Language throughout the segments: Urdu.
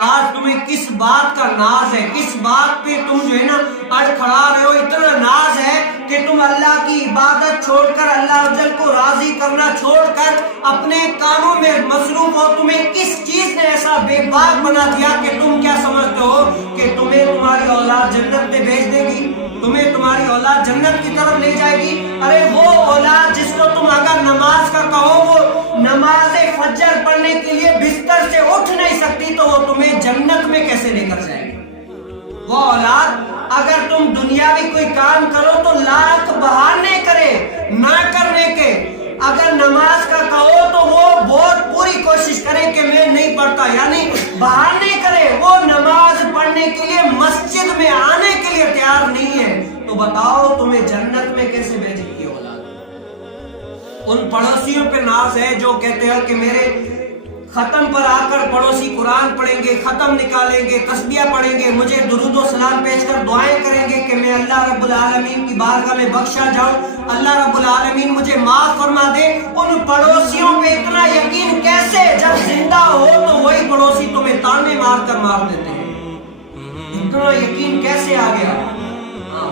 آج تمہیں کس بات کا ناز ہے، کس بات پہ تم جو ہے نا اڑکھڑا رہے ہو؟ اتنا ناز ہے کہ تم اللہ کی عبادت چھوڑ کر، اللہ جل کو راضی کرنا چھوڑ کر اپنے کاموں میں مصروف ہو۔ تمہیں کس چیز نے ایسا بے باک بنا دیا کہ تم کیا سمجھتے ہو کہ تمہیں تمہاری اولاد جنت میں بھیج دے گی، تمہیں تمہاری اولاد جنت کی طرف لے جائے گی؟ ارے وہ اولاد جس کو تم اگر نماز کا کہو وہ نماز فجر پڑھنے کے لیے بستر سے اٹھ نہیں سکتی، تو وہ تمہیں جنت میں کیسے لے کر جائے گی؟ وہ اولاد اگر تم دنیاوی کوئی کام کرو تو لاکھ بہانے کرے نہ کرنے کے، اگر نماز کا کہو تو وہ بہت پوری کوشش کرے کہ میں نہیں پڑھتا، یعنی بہانے کرے، وہ نماز پڑھنے کے لیے مسجد میں آنے کے لیے تیار نہیں ہے، تو بتاؤ تمہیں جنت میں کیسے بھیجے گی اولاد؟ ان پڑوسیوں پہ ناز ہے جو کہتے ہیں کہ میرے ختم پر آ کر پڑوسی قرآن پڑھیں گے، ختم نکالیں گے، تسبیح پڑھیں گے، مجھے درود و سلام پیش کر دعائیں کریں گے کہ میں اللہ رب العالمین کی بارگاہ میں بخشا جاؤں، اللہ رب العالمین مجھے معاف فرما دے۔ ان پڑوسیوں پہ اتنا یقین کیسے؟ جب زندہ ہو تو وہی پڑوسی تمہیں تانے مار کر مار دیتے ہیں، اتنا یقین کیسے آ گیا؟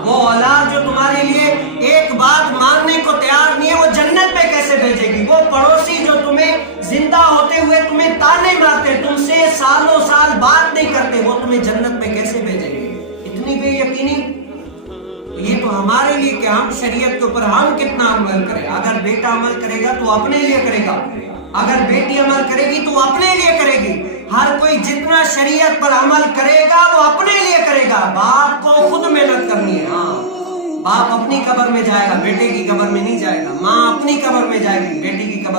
وہ اولاد جو تمہارے لیے ایک بات ماننے کو تیار نہیں ہے، وہ جنت میں کیسے بھیجے گی؟ وہ پڑوسی جو تمہیں زندہ ہوتے ہوئے تمہیں تانے مارتے، تم سے سالوں سال بات نہیں کرتے، وہ تمہیں جنت میں کیسے بھیجیں گے؟ اتنی بے یقینی! یہ تو ہمارے لیے کہ ہم شریعت کے اوپر ہم کتنا عمل کریں۔ اگر بیٹا عمل کرے گا تو اپنے لیے کرے گا، اگر بیٹی عمل کرے گی تو اپنے لیے کرے گی۔ ہر کوئی جتنا شریعت پر عمل کرے گا وہ اپنے لیے کرے گا۔ باپ کو خود محنت کرنی ہے، ہاں باپ اپنی قبر میں جائے گا، بیٹے کی قبر میں نہیں جائے گا، ماں اپنی قبر میں جائے گی، بیٹی کی قبر